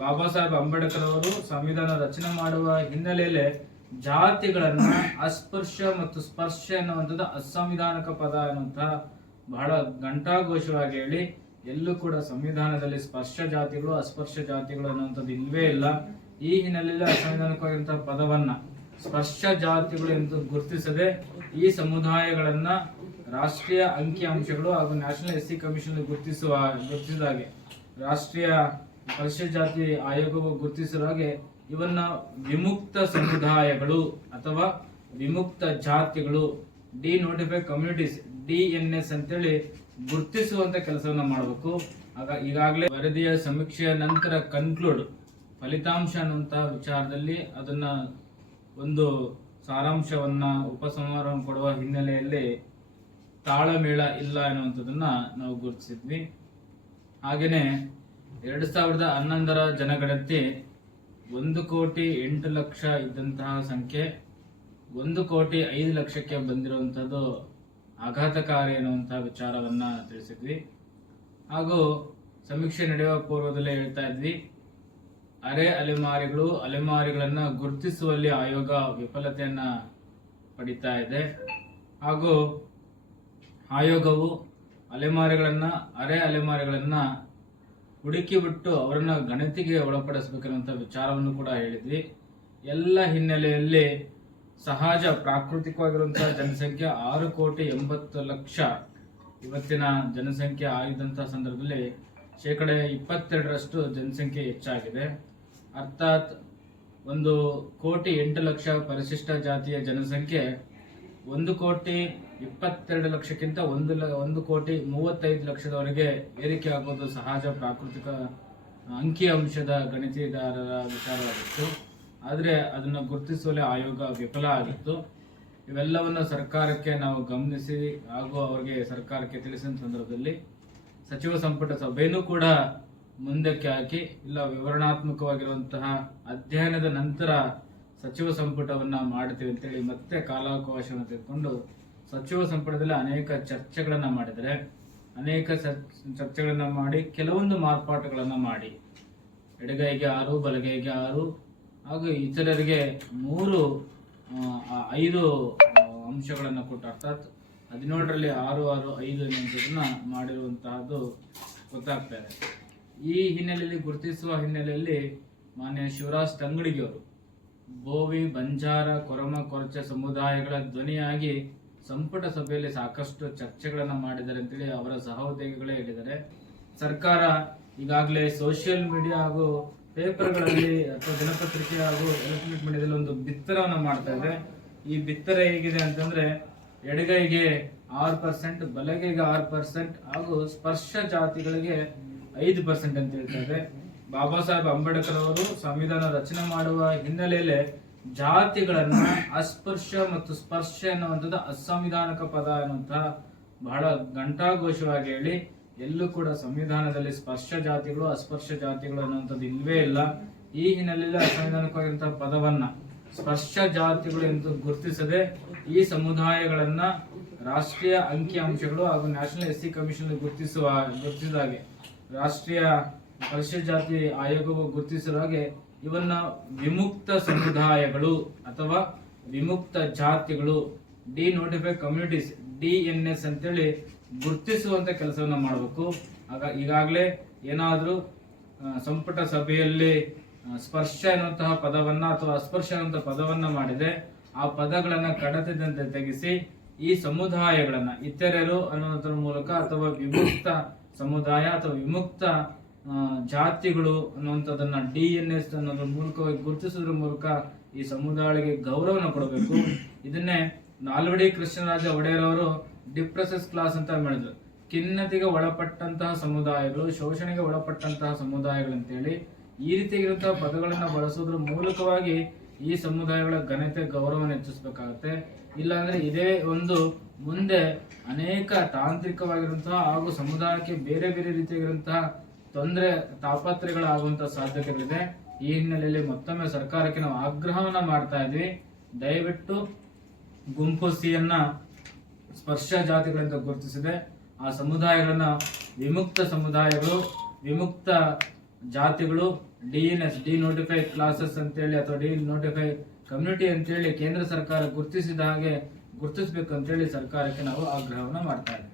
ಬಾಬಾ ಸಾಹೇಬ್ ಅಂಬೇಡ್ಕರ್ ಅವರು ಸಂವಿಧಾನ ರಚನೆ ಮಾಡುವ ಹಿನ್ನೆಲೆಯಲ್ಲಿ ಜಾತಿಗಳನ್ನ ಅಸ್ಪರ್ಶ ಮತ್ತು ಸ್ಪರ್ಶ ಎನ್ನುವಂಥದ್ದು ಅಸಂವಿಧಾನಿಕ ಪದ ಅನ್ನುವಂತಹ ಬಹಳ ಘಂಟಾಘೋಷವಾಗಿ ಹೇಳಿ ಎಲ್ಲೂ ಕೂಡ ಸಂವಿಧಾನದಲ್ಲಿ ಸ್ಪರ್ಶ ಜಾತಿಗಳು, ಅಸ್ಪರ್ಶ ಜಾತಿಗಳು ಅನ್ನುವಂಥದ್ದು ಇಲ್ವೇ ಇಲ್ಲ. ಈ ಹಿನ್ನೆಲೆಯಲ್ಲಿ ಅಸಂವಿಧಾನಿಕವಾಗಿರುವಂತಹ ಪದವನ್ನ ಸ್ಪರ್ಶ ಜಾತಿಗಳು ಎಂದು ಗುರುತಿಸದೆ ಈ ಸಮುದಾಯಗಳನ್ನ ರಾಷ್ಟ್ರೀಯ ಅಂಕಿ ಅಂಶಗಳು ಹಾಗೂ ನ್ಯಾಷನಲ್ ಎಸ್ ಸಿ ಕಮಿಷನ್ ಗುರುತಿಸುವ, ಗುರುತಿಸಿದ ಹಾಗೆ ರಾಷ್ಟ್ರೀಯ ಪರಿಶಿಷ್ಟ ಜಾತಿ ಆಯೋಗವು ಗುರುತಿಸಿರುವ ಹಾಗೆ ಇವನ್ನ ವಿಮುಕ್ತ ಸಮುದಾಯಗಳು ಅಥವಾ ವಿಮುಕ್ತ ಜಾತಿಗಳು D notify communities D N S ಅಂತೇಳಿ ಗುರುತಿಸುವಂತ ಕೆಲಸವನ್ನ ಮಾಡಬೇಕು. ಆಗ ಈಗಾಗಲೇ ವರದಿಯ ಸಮೀಕ್ಷೆಯ ನಂತರ ಕನ್ಕ್ಲೂಡ್ ಫಲಿತಾಂಶ ಅನ್ನುವಂತಹ ವಿಚಾರದಲ್ಲಿ ಅದನ್ನ ಒಂದು ಸಾರಾಂಶವನ್ನ ಉಪಸಂಹಾರ ಕೊಡುವ ಹಿನ್ನೆಲೆಯಲ್ಲಿ ತಾಳಮೇಳ ಇಲ್ಲ ಎನ್ನುವಂಥದ್ದನ್ನ ನಾವು ಗುರುತಿಸಿದ್ವಿ. ಹಾಗೇನೆ ಎರಡ್ ಸಾವಿರದ ಹನ್ನೊಂದರ ಜನಗಣತಿ ಒಂದು ಕೋಟಿ ಎಂಟು ಲಕ್ಷ ಇದ್ದಂತಹ ಸಂಖ್ಯೆ. ಒಂದು ಕೋಟಿ ಐದು ಲಕ್ಷಕ್ಕೆ ಬಂದಿರುವಂಥದ್ದು ಆಘಾತಕಾರಿ ಅನ್ನುವಂಥ ವಿಚಾರವನ್ನು ತಿಳಿಸಿದ್ವಿ. ಹಾಗೂ ಸಮೀಕ್ಷೆ ನಡೆಯುವ ಪೂರ್ವದಲ್ಲೇ ಹೇಳ್ತಾ ಇದ್ವಿ, ಅರೆ ಅಲೆಮಾರಿಗಳು ಅಲೆಮಾರಿಗಳನ್ನ ಗುರುತಿಸುವಲ್ಲಿ ಆಯೋಗ ವಿಫಲತೆಯನ್ನ ಪಡಿತಾ ಇದೆ. ಹಾಗೂ ಆಯೋಗವು ಅಲೆಮಾರಿಗಳನ್ನ, ಅರೆ ಅಲೆಮಾರಿಗಳನ್ನ ಹುಡುಕಿ ಬಿಟ್ಟು ಅವರನ್ನು ಗಣತಿಗೆ ಒಳಪಡಿಸಬೇಕನ್ನುವಂಥ ವಿಚಾರವನ್ನು ಕೂಡ ಹೇಳಿದ್ವಿ. ಎಲ್ಲ ಹಿನ್ನೆಲೆಯಲ್ಲಿ ಸಹಜ ಪ್ರಾಕೃತಿಕವಾಗಿರುವಂಥ ಜನಸಂಖ್ಯೆ ಆರು ಕೋಟಿ ಎಂಬತ್ತು ಲಕ್ಷ ಇವತ್ತಿನ ಜನಸಂಖ್ಯೆ ಆಗಿದ್ದಂಥ ಸಂದರ್ಭದಲ್ಲಿ ಶೇಕಡ ಇಪ್ಪತ್ತೆರಡರಷ್ಟು ಜನಸಂಖ್ಯೆ ಹೆಚ್ಚಾಗಿದೆ. ಅರ್ಥಾತ್ ಒಂದು ಕೋಟಿ ಎಂಟು ಲಕ್ಷ ಪರಿಶಿಷ್ಟ ಜಾತಿಯ ಜನಸಂಖ್ಯೆ ಒಂದು ಕೋಟಿ ಇಪ್ಪತ್ತೆರಡು ಲಕ್ಷಕ್ಕಿಂತ ಒಂದು ಒಂದು ಕೋಟಿ ಮೂವತ್ತೈದು ಲಕ್ಷದವರೆಗೆ ಏರಿಕೆ ಆಗೋದು ಸಹಜ ಪ್ರಾಕೃತಿಕ ಅಂಕಿಅಂಶದ ಗಣಿತಿದಾರರ ಗಣಿತದಾರರ ವಿಚಾರವಾಗಿತ್ತು. ಆದರೆ ಅದನ್ನು ಗುರುತಿಸುವಲ್ಲಿ ಆಯೋಗ ವಿಫಲ ಆಗಿತ್ತು. ಇವೆಲ್ಲವನ್ನು ಸರ್ಕಾರಕ್ಕೆ ನಾವು ಗಮನಿಸಿ ಹಾಗೂ ಅವರಿಗೆ ಸರ್ಕಾರಕ್ಕೆ ತಿಳಿಸಿದ ಸಂದರ್ಭದಲ್ಲಿ ಸಚಿವ ಸಂಪುಟ ಸಭೆಯೂ ಕೂಡ ಮುಂದಕ್ಕೆ ಹಾಕಿ, ಇಲ್ಲ ವಿವರಣಾತ್ಮಕವಾಗಿರುವಂತಹ ಅಧ್ಯಯನದ ನಂತರ ಸಚಿವ ಸಂಪುಟವನ್ನ ಮಾಡ್ತೀವಿ ಅಂತೇಳಿ ಮತ್ತೆ ಕಾಲಾವಕಾಶವನ್ನು ತೆಗೆದುಕೊಂಡು ಸಚಿವ ಸಂಪುಟದಲ್ಲಿ ಅನೇಕ ಚರ್ಚೆಗಳನ್ನ ಮಾಡಿದರೆ ಅನೇಕ ಚರ್ಚೆಗಳನ್ನು ಮಾಡಿ ಕೆಲವೊಂದು ಮಾರ್ಪಾಟುಗಳನ್ನ ಮಾಡಿ. ಎಡಗೈಗೆ ಆರು, ಬಲಗೈಗೆ ಆರು, ಹಾಗೂ ಇತರರಿಗೆ ಮೂರು ಐದು ಅಂಶಗಳನ್ನು ಕೊಟ್ಟು ಅರ್ಥಾತ್ ಹದಿನೇಳರಲ್ಲಿ ಆರು ಆರು, ಐದು ಎನ್ನುವಂಥದ್ದನ್ನ ಮಾಡಿರುವಂತಹದ್ದು ಗೊತ್ತಾಗ್ತಾ ಇದೆ. ಈ ಹಿನ್ನೆಲೆಯಲ್ಲಿ ಗುರುತಿಸುವ ಹಿನ್ನೆಲೆಯಲ್ಲಿ ಮಾನ್ಯ ಶಿವರಾಜ್ ತಂಗಡಿಗೆ ಅವರು ಬೋವಿ ಬಂಜಾರ, ಕೊರಮ, ಕೊರಚ ಸಮುದಾಯಗಳ ಧ್ವನಿಯಾಗಿ ಸಂಪುಟ ಸಭೆಯಲ್ಲಿ ಸಾಕಷ್ಟು ಚರ್ಚೆಗಳನ್ನು ಮಾಡಿದ್ದಾರೆ ಅಂತೇಳಿ ಅವರ ಸಹೋದ್ಯೋಗಿಗಳೇ ಹೇಳಿದ್ದಾರೆ. ಸರ್ಕಾರ ಈಗಾಗಲೇ ಸೋಷಿಯಲ್ ಮೀಡಿಯಾ ಹಾಗೂ ಪೇಪರ್ಗಳಲ್ಲಿ ಅಥವಾ ದಿನಪತ್ರಿಕೆ ಹಾಗೂ ಎಲೆಕ್ಟ್ರಾನಿಕ್ ಮೀಡಿಯಾದಲ್ಲಿ ಒಂದು ಬಿತ್ತರವನ್ನು ಮಾಡ್ತಾ ಇದೆ. ಈ ಬಿತ್ತರ ಹೇಗಿದೆ ಅಂತಂದ್ರೆ ಎಡಗೈಗೆ ಆರು ಪರ್ಸೆಂಟ್, ಬಲಗೈಗೆ ಆರು ಪರ್ಸೆಂಟ್ ಹಾಗೂ ಸ್ಪರ್ಶ ಜಾತಿಗಳಿಗೆ ಐದು ಪರ್ಸೆಂಟ್ ಅಂತ ಹೇಳ್ತಾ ಇದೆ. ಬಾಬಾ ಸಾಹೇಬ್ ಅಂಬೇಡ್ಕರ್ ಅವರು ಸಂವಿಧಾನ ರಚನೆ ಮಾಡುವ ಹಿನ್ನೆಲೆಯಲ್ಲಿ ಜಾತಿಗಳನ್ನ ಅಸ್ಪರ್ಶ ಮತ್ತು ಸ್ಪರ್ಶ ಎನ್ನುವಂಥದ್ದು ಅಸಂವಿಧಾನಿಕ ಪದ ಎನ್ನುವಂತಹ ಬಹಳ ಘಂಟಾಘೋಷವಾಗಿ ಹೇಳಿ ಎಲ್ಲೂ ಕೂಡ ಸಂವಿಧಾನದಲ್ಲಿ ಸ್ಪರ್ಶ ಜಾತಿಗಳು, ಅಸ್ಪರ್ಶ ಜಾತಿಗಳು ಅನ್ನುವಂಥದ್ದು ಇಲ್ವೇ ಇಲ್ಲ. ಈ ಹಿನ್ನೆಲೆಯಲ್ಲಿ ಅಸಂವಿಧಾನಿಕವಾಗಿರುವಂತಹ ಪದವನ್ನ ಸ್ಪರ್ಶ ಜಾತಿಗಳು ಎಂದು ಗುರುತಿಸದೆ ಈ ಸಮುದಾಯಗಳನ್ನ ರಾಷ್ಟ್ರೀಯ ಅಂಕಿ ಅಂಶಗಳು ಹಾಗೂ ನ್ಯಾಷನಲ್ ಎಸ್ ಸಿ ಕಮಿಷನ್ ಗುರುತಿಸುವ, ಗುರುತಿಸಿದ ಹಾಗೆ ರಾಷ್ಟ್ರೀಯ ಪರಿಶಿಷ್ಟ ಜಾತಿ ಆಯೋಗವು ಗುರುತಿಸಿದ ಹಾಗೆ ಇವನ್ನ ವಿಮುಕ್ತ ಸಮುದಾಯಗಳು ಅಥವಾ ವಿಮುಕ್ತ ಜಾತಿಗಳು, D notify communities D N S ಅಂತೇಳಿ ಗುರುತಿಸುವಂತ ಕೆಲಸವನ್ನು ಮಾಡಬೇಕು. ಆಗ ಈಗಾಗಲೇ ಏನಾದರೂ ಸಂಪುಟ ಸಭೆಯಲ್ಲಿ ಸ್ಪರ್ಶ ಎನ್ನುವಂತಹ ಪದವನ್ನ ಅಥವಾ ಅಸ್ಪರ್ಶ ಎನ್ನುವಂತಹ ಪದವನ್ನ ಮಾಡಿದೆ. ಆ ಪದಗಳನ್ನ ಕಡತದಂತೆ ತೆಗೆಸಿ ಈ ಸಮುದಾಯಗಳನ್ನ, ಇತರರು ಅನ್ನುವುದರ ಮೂಲಕ ಅಥವಾ ವಿಮುಕ್ತ ಸಮುದಾಯ ಅಥವಾ ವಿಮುಕ್ತ ಜಾತಿಗಳು ಅನ್ನುವಂಥದ್ದನ್ನ ಡಿ ಎನ್ ಎಸ್ ಅನ್ನೋದ್ರ ಮೂಲಕವಾಗಿ ಗುರುತಿಸೋದ್ರ ಮೂಲಕ ಈ ಸಮುದಾಯಗಳಿಗೆ ಗೌರವನ ಕೊಡಬೇಕು. ಇದನ್ನೇ ನಾಲ್ವಡಿ ಕೃಷ್ಣರಾಜ ಒಡೆಯರ್ ಅವರು ಡಿಪ್ರೆಸಸ್ ಕ್ಲಾಸ್ ಅಂತ ಮಾಡಿದ್ರು. ಖಿನ್ನತೆಗೆ ಒಳಪಟ್ಟಂತಹ ಸಮುದಾಯಗಳು, ಶೋಷಣೆಗೆ ಒಳಪಟ್ಟಂತಹ ಸಮುದಾಯಗಳು ಅಂತೇಳಿ ಈ ರೀತಿಯಾಗಿರುವಂತಹ ಪದಗಳನ್ನು ಬಳಸೋದ್ರ ಮೂಲಕವಾಗಿ ಈ ಸಮುದಾಯಗಳ ಘನತೆ ಗೌರವವನ್ನು ಹೆಚ್ಚಿಸಬೇಕಾಗತ್ತೆ. ಇಲ್ಲಾಂದ್ರೆ ಇದೇ ಒಂದು ಮುಂದೆ ಅನೇಕ ತಾಂತ್ರಿಕವಾಗಿರುವಂತಹ ಹಾಗೂ ಸಮುದಾಯಕ್ಕೆ ಬೇರೆ ಬೇರೆ ರೀತಿಯಾಗಿರುವಂತಹ ತೊಂದರೆ ತಾಪತ್ರೆಗಳಾಗುವಂತ ಸಾಧ್ಯತೆಗಳಿದೆ. ಈ ಹಿನ್ನೆಲೆಯಲ್ಲಿ ಮತ್ತೊಮ್ಮೆ ಸರ್ಕಾರಕ್ಕೆ ನಾವು ಆಗ್ರಹವನ್ನ ಮಾಡ್ತಾ ಇದ್ವಿ. ದಯವಿಟ್ಟು ಗುಂಪು ಸಿಯನ್ನ ಸ್ಪರ್ಶ ಜಾತಿಗಳಿಂದ ಗುರುತಿಸಿದೆ. ಆ ಸಮುದಾಯಗಳನ್ನ ವಿಮುಕ್ತ ಸಮುದಾಯಗಳು, ವಿಮುಕ್ತ ಜಾತಿಗಳು, D N S, D notify classes ಅಂತೇಳಿ ಅಥವಾ ಡಿ ನೋಟಿಫೈ ಕಮ್ಯುನಿಟಿ ಅಂತೇಳಿ ಕೇಂದ್ರ ಸರ್ಕಾರ ಗುರುತಿಸಿದ ಹಾಗೆ ಗುರುತಿಸಬೇಕು ಅಂತೇಳಿ ಸರ್ಕಾರಕ್ಕೆ ನಾವು ಆಗ್ರಹವನ್ನು ಮಾಡ್ತಾ ಇದ್ದೇವೆ